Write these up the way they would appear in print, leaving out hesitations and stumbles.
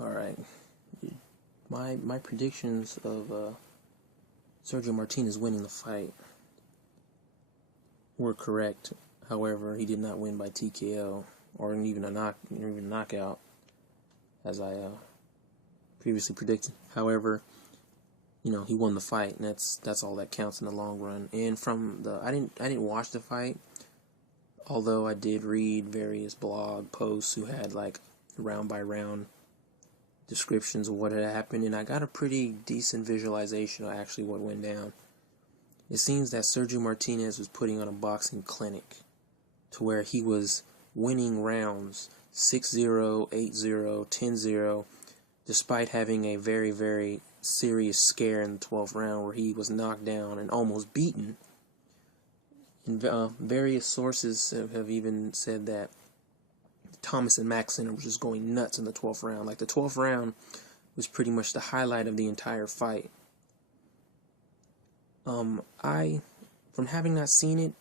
All right. My predictions of Sergio Martinez winning the fight were correct. However, he did not win by TKO or even a knockout, as I previously predicted. However, he won the fight, and that's all that counts in the long run. And I didn't watch the fight, although I did read various blog posts who had like round by round descriptions of what had happened, and I got a pretty decent visualization of actually what went down. It seems that Sergio Martinez was putting on a boxing clinic to where he was winning rounds 6-0, 8-0, 10-0, despite having a very, very serious scare in the 12th round where he was knocked down and almost beaten. And various sources have even said that Thomas and Max Center was just going nuts in the 12th round. Like, the 12th round was pretty much the highlight of the entire fight. From having not seen it,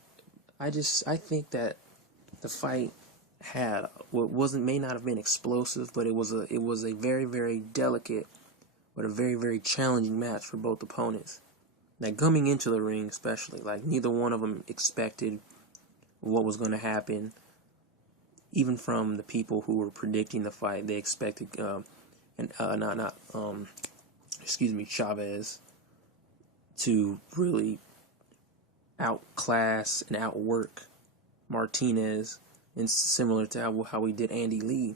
I think that the fight had may not have been explosive, but it was a very, very delicate, but a very, very challenging match for both opponents. Now, coming into the ring, especially, like, neither one of them expected what was going to happen. Even from the people who were predicting the fight, they expected, Chavez to really outclass and outwork Martinez, and similar to how we did Andy Lee.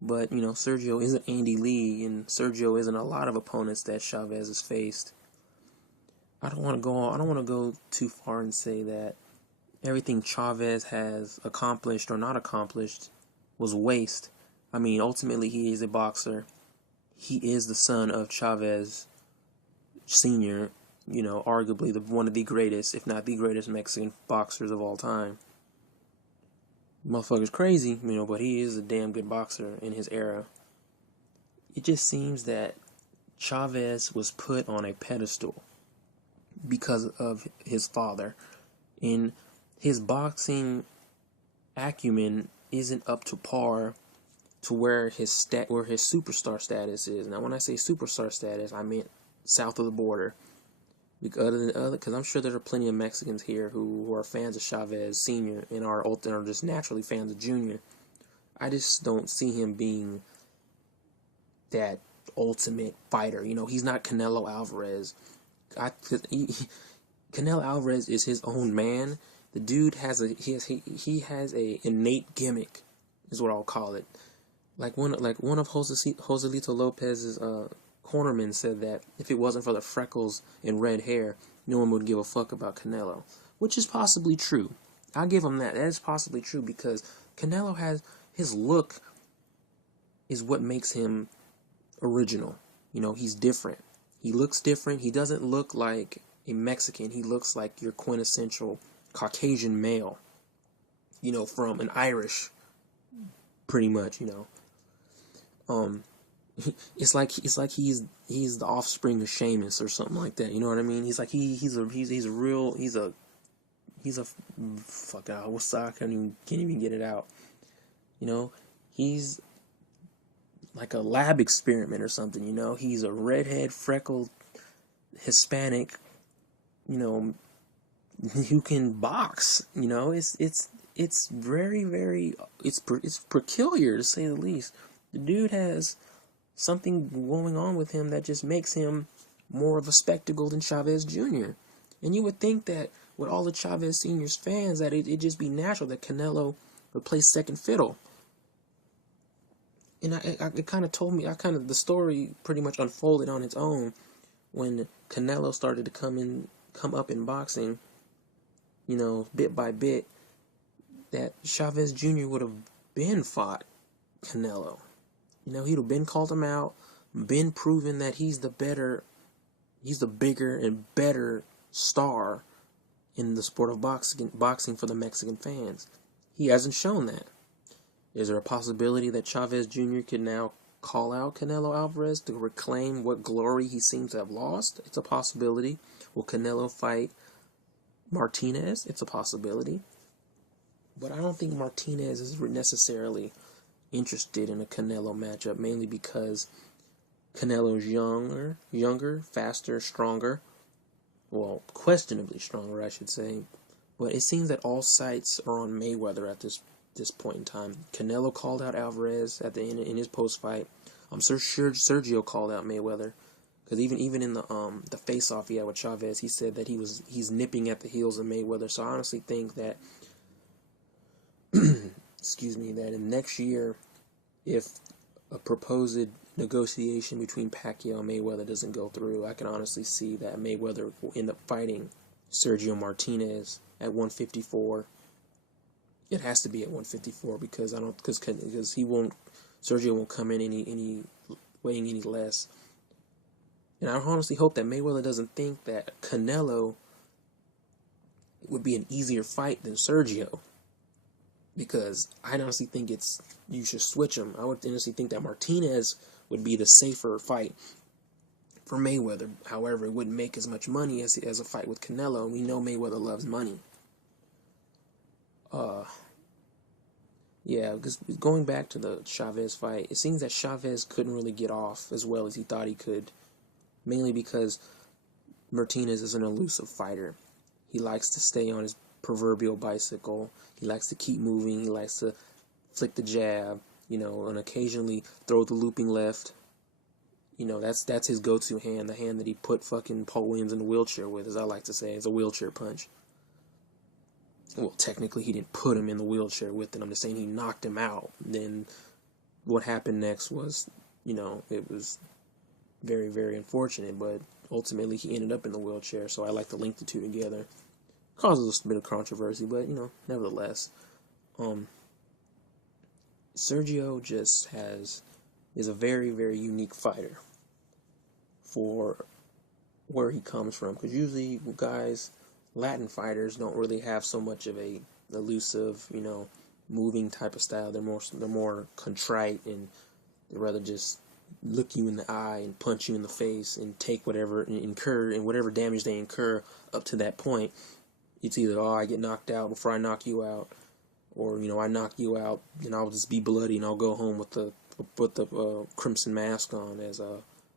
But, Sergio isn't Andy Lee, and Sergio isn't a lot of opponents that Chavez has faced. I don't want to go too far and say that everything Chavez has accomplished or not accomplished was waste. I mean, ultimately, he is a boxer. He is the son of Chavez Sr., arguably one of the greatest, if not the greatest Mexican boxers of all time. Motherfucker's crazy, but he is a damn good boxer in his era. It just seems that Chavez was put on a pedestal because of his father. And his boxing acumen isn't up to par to where his superstar status is. Now, when I say superstar status, I mean south of the border. Because I'm sure there are plenty of Mexicans here who are fans of Chavez Sr. and are just naturally fans of Jr. I just don't see him being that ultimate fighter. He's not Canelo Alvarez. Canelo Alvarez is his own man. The dude has a innate gimmick, is what I'll call it. Like one of Joselito Lopez's cornermen said that if it wasn't for the freckles and red hair, no one would give a fuck about Canelo, which is possibly true. I'll give him that. That is possibly true because Canelo has his look is what makes him original. He's different. He looks different. He doesn't look like a Mexican. He looks like your quintessential Caucasian male, from an Irish, pretty much, It's like he's the offspring of Sheamus or something like that. You know what I mean? He's like he's a fuck out. What's that? I can't even get it out. He's like a lab experiment or something. He's a redhead, freckled Hispanic. Who can box. It's very, very it's peculiar to say the least. The dude has something going on with him that just makes him more of a spectacle than Chavez Jr. And you would think that with all the Chavez Sr.'s fans, that it'd just be natural that Canelo would play second fiddle. And the story pretty much unfolded on its own when Canelo started to come up in boxing, bit by bit, that Chavez Jr. would have been fought Canelo. He'd have been called him out, been proven that he's the bigger and better star in the sport of boxing for the Mexican fans. He hasn't shown that. Is there a possibility that Chavez Jr. could now call out Canelo Alvarez to reclaim what glory he seems to have lost? It's a possibility. Will Canelo fight Martinez? It's a possibility. But I don't think Martinez is necessarily interested in a Canelo matchup, mainly because Canelo's younger, faster, stronger. Well, questionably stronger, I should say. But it seems that all sights are on Mayweather at this point in time. Canelo called out Alvarez at the end in his post fight. I'm sure Sergio called out Mayweather, because even in the face off he had with Chavez, he said that he's nipping at the heels of Mayweather. So I honestly think that excuse me, that in next year, if a proposed negotiation between Pacquiao and Mayweather doesn't go through, I can honestly see that Mayweather will end up fighting Sergio Martinez at 154. It has to be at 154 because Sergio won't come in any weighing any less. And I honestly hope that Mayweather doesn't think that Canelo would be an easier fight than Sergio, because I honestly think you should switch them. I would honestly think that Martinez would be the safer fight for Mayweather. However, it wouldn't make as much money as a fight with Canelo, and we know Mayweather loves money. Yeah, because going back to the Chavez fight, it seems that Chavez couldn't really get off as well as he thought he could, mainly because Martinez is an elusive fighter. He likes to stay on his proverbial bicycle. He likes to keep moving. He likes to flick the jab, and occasionally throw the looping left. That's his go-to hand, the hand that he put fucking Paul Williams in the wheelchair with, as I like to say. It's a wheelchair punch. Well, technically he didn't put him in the wheelchair with it. I'm just saying he knocked him out. Then what happened next was, it was very, very unfortunate, but ultimately he ended up in the wheelchair, so I like to link the two together. Causes a bit of controversy, but, nevertheless. Sergio just is a very, very unique fighter for where he comes from, because usually Latin fighters don't really have so much of a elusive, moving type of style. They're more contrite, and they'd rather just look you in the eye and punch you in the face and take whatever damage they incur up to that point. It's either, I get knocked out before I knock you out, or I knock you out and I'll just be bloody and I'll go home with the crimson mask on, as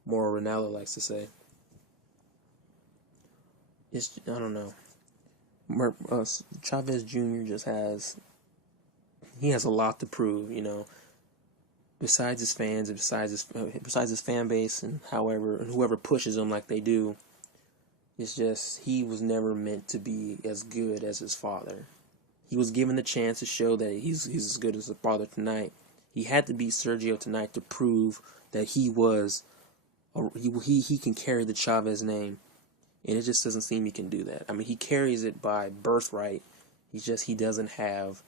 Mauro Ranallo likes to say. I don't know. Chavez Jr. has a lot to prove, besides his fans and besides his fan base, and whoever pushes him like they do. It's just he was never meant to be as good as his father. He was given the chance to show that he's as good as his father tonight. He had to beat Sergio tonight to prove that he can carry the Chavez name. And it just doesn't seem he can do that. I mean, he carries it by birthright. He just doesn't have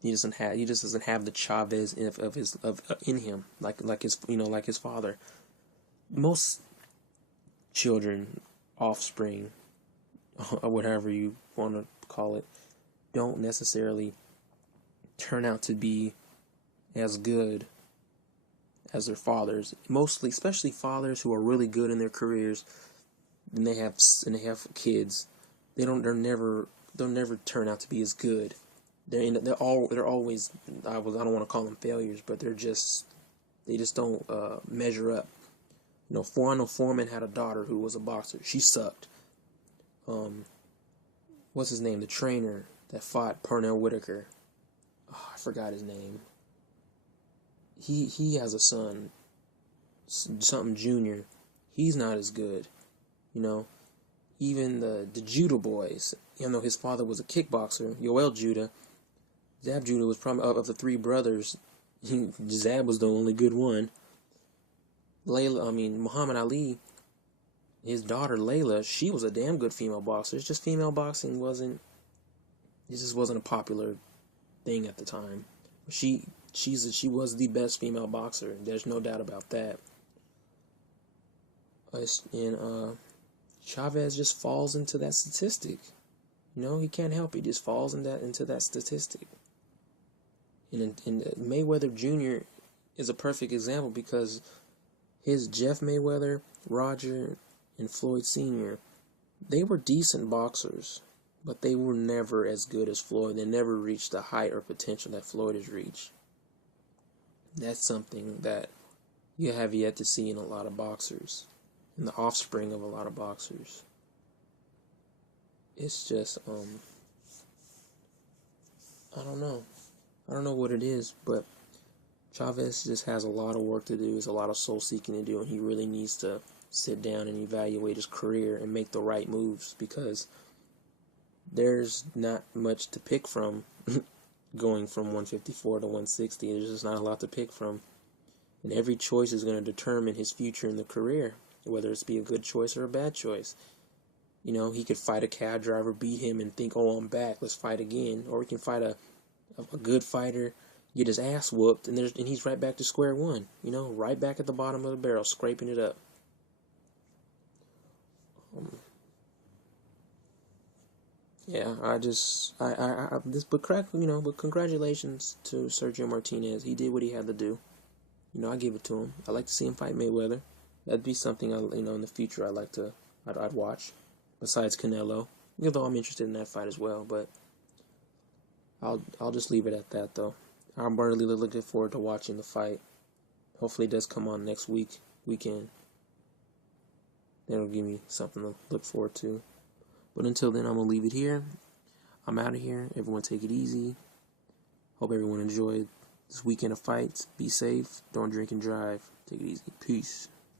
the Chavez in him like his father. Most children, offspring, or whatever you want to call it, don't necessarily turn out to be as good as their fathers. Mostly, especially fathers who are really good in their careers, and they have kids. They'll never turn out to be as good. They're always, I don't want to call them failures, but they just don't measure up. I know Foreman had a daughter who was a boxer. She sucked. What's his name? The trainer that fought Pernell Whitaker. Oh, I forgot his name. He has a son, something Junior. He's not as good. Even the Judah boys. His father was a kickboxer, Yoel Judah. Zab Judah was probably, of the three brothers, Zab was the only good one. Muhammad Ali, his daughter Layla, she was a damn good female boxer. It's just female boxing wasn't a popular thing at the time. She was the best female boxer. There's no doubt about that. And Chavez just falls into that statistic. He can't help it. He just falls into that statistic. And Mayweather Jr. is a perfect example, because his Jeff Mayweather, Roger, and Floyd Sr., they were decent boxers, but they were never as good as Floyd. They never reached the height or potential that Floyd has reached. That's something that you have yet to see in a lot of boxers, in the offspring of a lot of boxers. It's just, I don't know. I don't know what it is, but Chavez just has a lot of work to do. There's a lot of soul seeking to do, and he really needs to sit down and evaluate his career and make the right moves, because there's not much to pick from going from 154 to 160. There's just not a lot to pick from. And every choice is going to determine his future in the career, whether it's be a good choice or a bad choice. You know, he could fight a cab driver, beat him, and think, oh, I'm back, let's fight again. Or he can fight a good fighter, get his ass whooped, and he's right back to square one. You know, right back at the bottom of the barrel, scraping it up. Yeah, but congratulations to Sergio Martinez. He did what he had to do. You know, I give it to him. I like to see him fight Mayweather. That'd be something in the future I'd watch. Besides Canelo, even though I'm interested in that fight as well, but I'll just leave it at that though. I'm really looking forward to watching the fight. Hopefully it does come on next weekend. That'll give me something to look forward to. But until then, I'm going to leave it here. I'm out of here. Everyone take it easy. Hope everyone enjoyed this weekend of fights. Be safe. Don't drink and drive. Take it easy. Peace.